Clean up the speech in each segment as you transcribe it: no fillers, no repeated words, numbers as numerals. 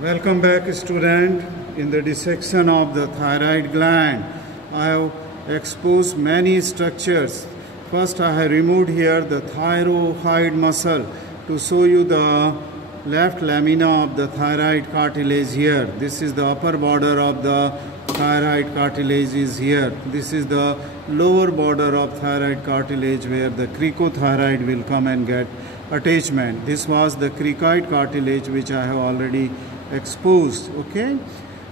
Welcome back, student. In the dissection of the thyroid gland, I have exposed many structures. First, I have removed here the thyroid muscle to show you the left lamina of the thyroid cartilage here. This is the upper border of the thyroid cartilage is here. This is the lower border of thyroid cartilage where the cricothyroid will come and get attachment. This was the cricoid cartilage which I have already exposed. Okay,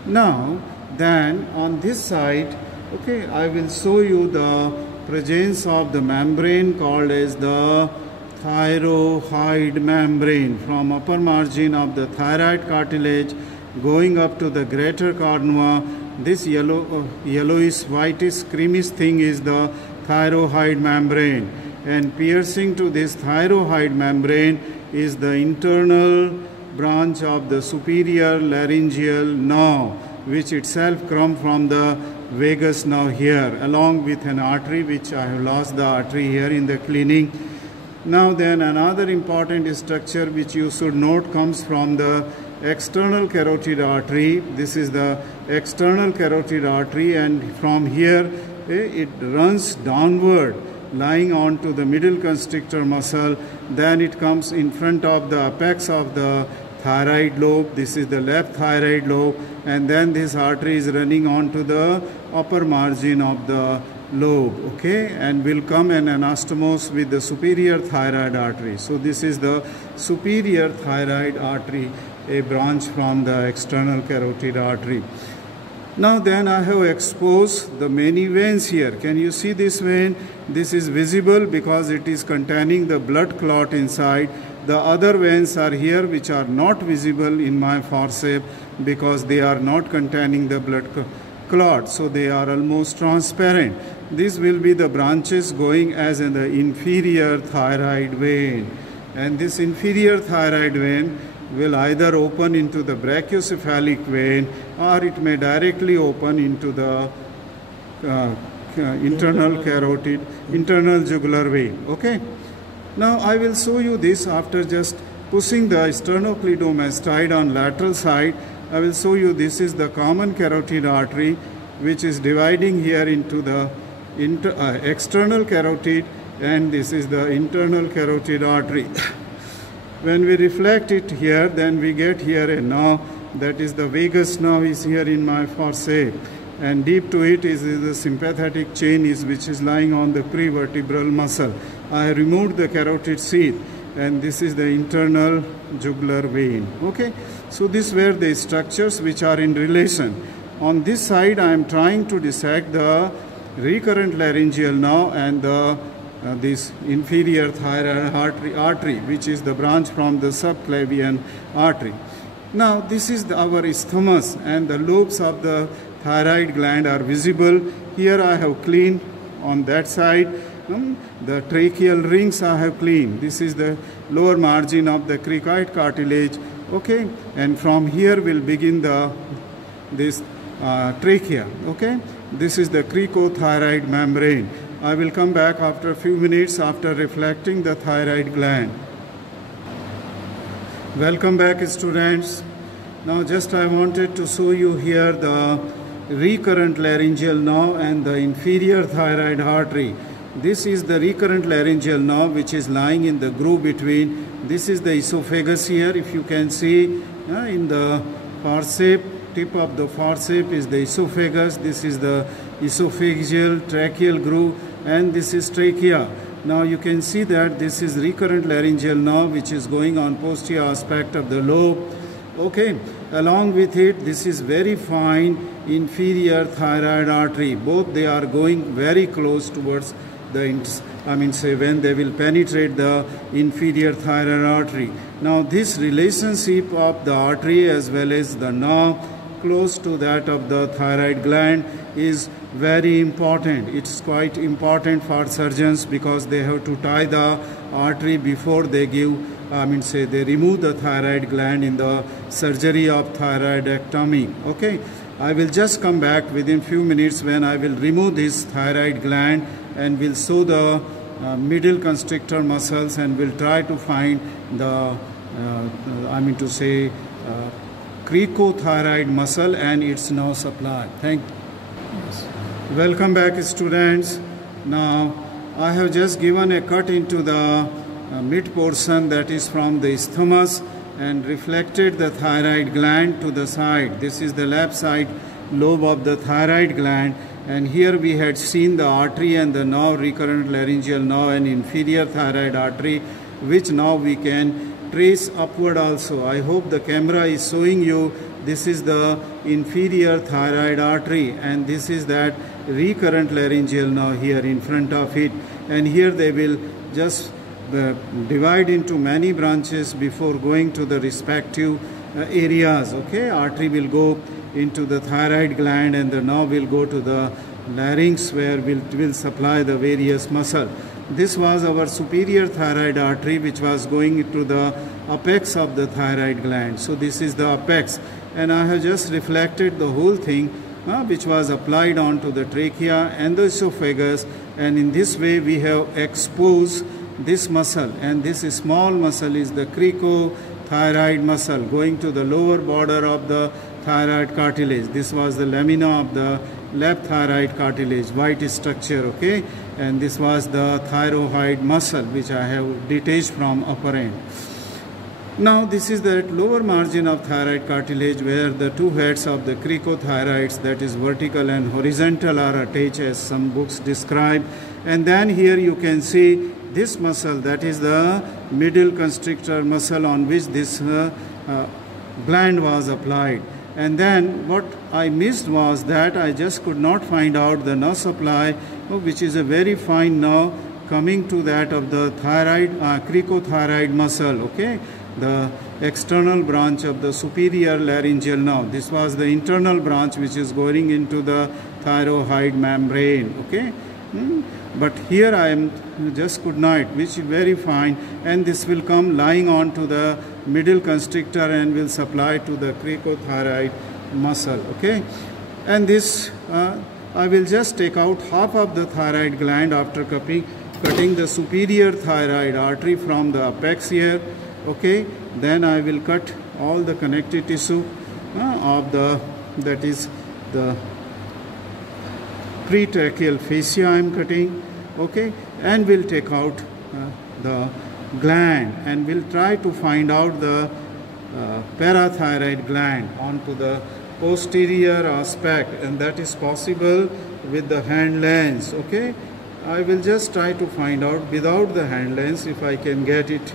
now then on this side, okay, I will show you the presence of the membrane called as the thyroid membrane from upper margin of the thyroid cartilage going up to the greater cornua. This yellowish whitish creamish thing is the thyroid membrane, and piercing to this thyroid membrane is the internal branch of the superior laryngeal nerve, which itself comes from the vagus nerve here, along with an artery, which I have lost the artery here in the cleaning. Now then, another important structure which you should note comes from the external carotid artery. This is the external carotid artery, and from here it runs downward, lying on to the middle constrictor muscle. Then it comes in front of the apex of the thyroid lobe. This is the left thyroid lobe, and then this artery is running on to the upper margin of the lobe, okay, and will come and anastomose with the superior thyroid artery. So this is the superior thyroid artery, a branch from the external carotid artery. Now then, I have exposed the many veins here. Can you see this vein? This is visible because it is containing the blood clot inside. The other veins are here which are not visible in my forceps because they are not containing the blood clot, so they are almost transparent. This will be the branches going as in the inferior thyroid vein, and this inferior thyroid vein will either open into the brachiocephalic vein or it may directly open into the internal jugular vein. Okay. Now I will show you this after just pushing the sternocleidomastoid on lateral side. I will show you this is the common carotid artery which is dividing here into the external carotid, and this is the internal carotid artery. When we reflect it here, then we get here a nerve, that is the vagus nerve is here in my forceps, and deep to it is the sympathetic chain which is lying on the prevertebral muscle. I have removed the carotid sheath, and this is the internal jugular vein. Okay, so these were the structures which are in relation. On this side, I am trying to dissect the recurrent laryngeal nerve and the this inferior thyroid artery, which is the branch from the subclavian artery. Now this is our isthmus, and the lobes of the thyroid gland are visible. Here I have cleaned on that side. The tracheal rings I have cleaned. This is the lower margin of the cricoid cartilage. Okay, and from here will begin this trachea. Okay, this is the cricothyroid membrane. I will come back after a few minutes after reflecting the thyroid gland. Welcome back, students. Now just I wanted to show you here the recurrent laryngeal nerve and the inferior thyroid artery. This is the recurrent laryngeal nerve which is lying in the groove between. This is the esophagus here. If you can see in the forceps, tip of the forceps is the esophagus. This is the esophageal tracheal groove, and this is trachea. Now you can see that this is recurrent laryngeal nerve which is going on posterior aspect of the lobe. Okay, along with it, this is very fine inferior thyroid artery. Both they are going very close towards the, when they will penetrate the inferior thyroid artery. Now this relationship of the artery as well as the nerve close to that of the thyroid gland is very important. It's quite important for surgeons because they have to tie the artery before they give, they remove the thyroid gland in the surgery of thyroidectomy. Okay, I will just come back within few minutes when I will remove this thyroid gland and will show the middle constrictor muscles, and will try to find the cricothyroid muscle and its nerve supply. Thank you. Welcome back, students. Now I have just given a cut into the mid portion, that is from the isthmus, and reflected the thyroid gland to the side. This is the left side lobe of the thyroid gland, and here we had seen the artery and the nerve, recurrent laryngeal nerve and inferior thyroid artery, which now we can trace upward also. I hope the camera is showing you. This is the inferior thyroid artery, and this is that recurrent laryngeal nerve here in front of it, and here they will just divide into many branches before going to the respective areas. Okay, artery will go into the thyroid gland and the nerve will go to the larynx, where will supply the various muscle. This was our superior thyroid artery, which was going into the apex of the thyroid gland. So this is the apex, and I have just reflected the whole thing which was applied onto the trachea and the esophagus, and in this way we have exposed this muscle, and this small muscle is the cricothyroid muscle going to the lower border of the thyroid cartilage. This was the lamina of the left thyroid cartilage, white structure, okay, and this was the thyroid muscle which I have detached from upper end. Now this is the lower margin of thyroid cartilage, where the two heads of the cricothyroids, that is vertical and horizontal, are attached as some books describe. And then here you can see this muscle, that is the middle constrictor muscle on which this gland was applied. And then what I missed was that I just could not find out the nerve supply, which is a very fine nerve coming to that of the thyroid cricothyroid muscle, okay, the external branch of the superior laryngeal nerve. This was the internal branch which is going into the thyroid membrane, okay. But here I am just could not, which is very fine, and this will come lying on to the middle constrictor and will supply to the cricothyroid muscle, okay. And this I will just take out half of the thyroid gland after cutting the superior thyroid artery from the apex here, okay. Then I will cut all the connective tissue of the, that is the pretracheal fascia I am cutting, okay, and will take out the gland, and will try to find out the parathyroid gland onto the posterior aspect, and that is possible with the hand lens, okay. I will just try to find out without the hand lens if I can get it,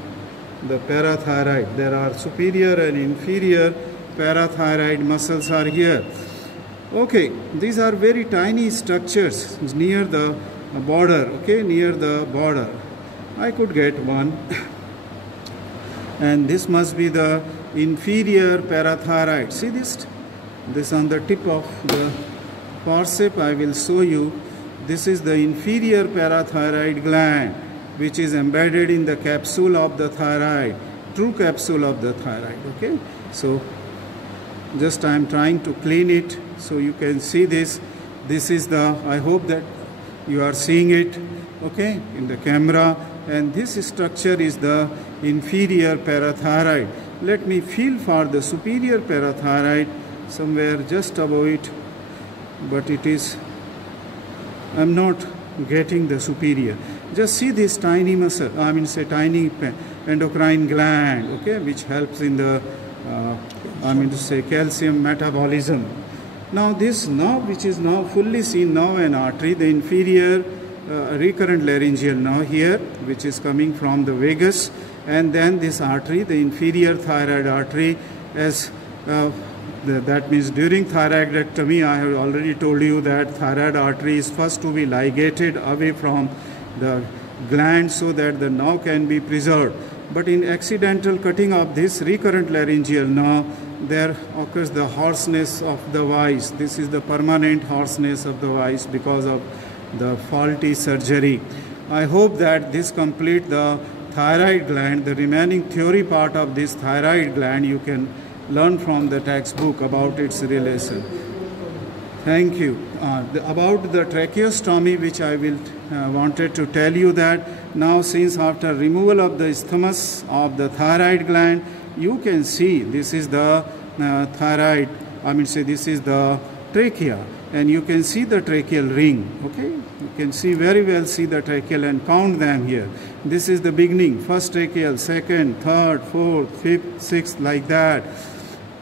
the parathyroid. There are superior and inferior parathyroid muscles are here. Okay, these are very tiny structures near the border, okay, near the border. I could get one. And this must be the inferior parathyroid. See this on the tip of the forceps I will show you. This is the inferior parathyroid gland, which is embedded in the capsule of the thyroid, true capsule of the thyroid, okay. So just I am trying to clean it so you can see this. This is the, I hope that you are seeing it, okay, in the camera, and this structure is the inferior parathyroid. Let me feel for the superior parathyroid somewhere just above it, but it is, I am not getting the superior. Just see this tiny muscle, I mean say tiny endocrine gland, okay, which helps in the I mean to say calcium metabolism. Now this nerve, which is now fully seen now an artery, the inferior recurrent laryngeal nerve here, which is coming from the vagus, and then this artery, the inferior thyroid artery, as that means during thyroidectomy, I have already told you that thyroid artery is first to be ligated away from the gland so that the nerve can be preserved. But in accidental cutting of this recurrent laryngeal nerve, there occurs the hoarseness of the voice. This is the permanent hoarseness of the voice because of the faulty surgery. I hope that this completes the thyroid gland. The remaining theory part of this thyroid gland you can learn from the textbook about its relation. Thank you. About the tracheostomy, which I will wanted to tell you that now, since after removal of the isthmus of the thyroid gland, you can see this is the thyroid, this is the trachea, and you can see the tracheal ring. Okay, you can see very well, see the tracheal and count them here. This is the beginning, first tracheal, second, third, fourth, fifth, sixth, like that.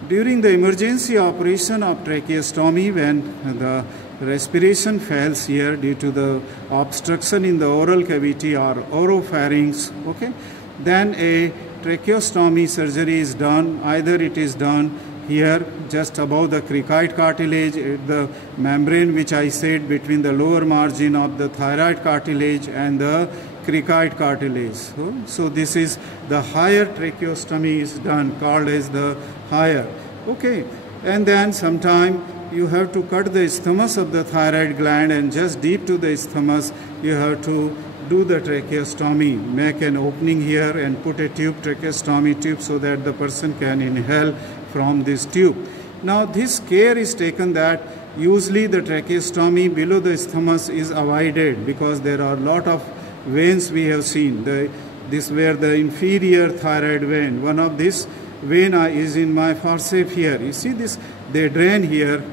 During the emergency operation of tracheostomy, when the respiration fails here due to the obstruction in the oral cavity or oropharynx, okay, then a tracheostomy surgery is done. Either it is done here just above the cricoid cartilage, the membrane which I said between the lower margin of the thyroid cartilage and the cricoid cartilage. So this is the higher tracheostomy is done, called as the higher. Okay, and then sometime you have to cut the isthmus of the thyroid gland, and just deep to the isthmus you have to do the tracheostomy, make an opening here and put a tube, tracheostomy tube, so that the person can inhale from this tube. Now this care is taken that usually the tracheostomy below the isthmus is avoided, because there are a lot of veins we have seen. This where the inferior thyroid vein, one of this vein is in my forceps here. You see this, they drain here,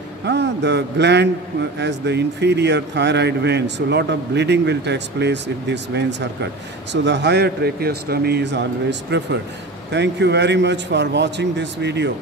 the gland as the inferior thyroid vein. So a lot of bleeding will take place if these veins are cut. So the higher tracheostomy is always preferred. Thank you very much for watching this video.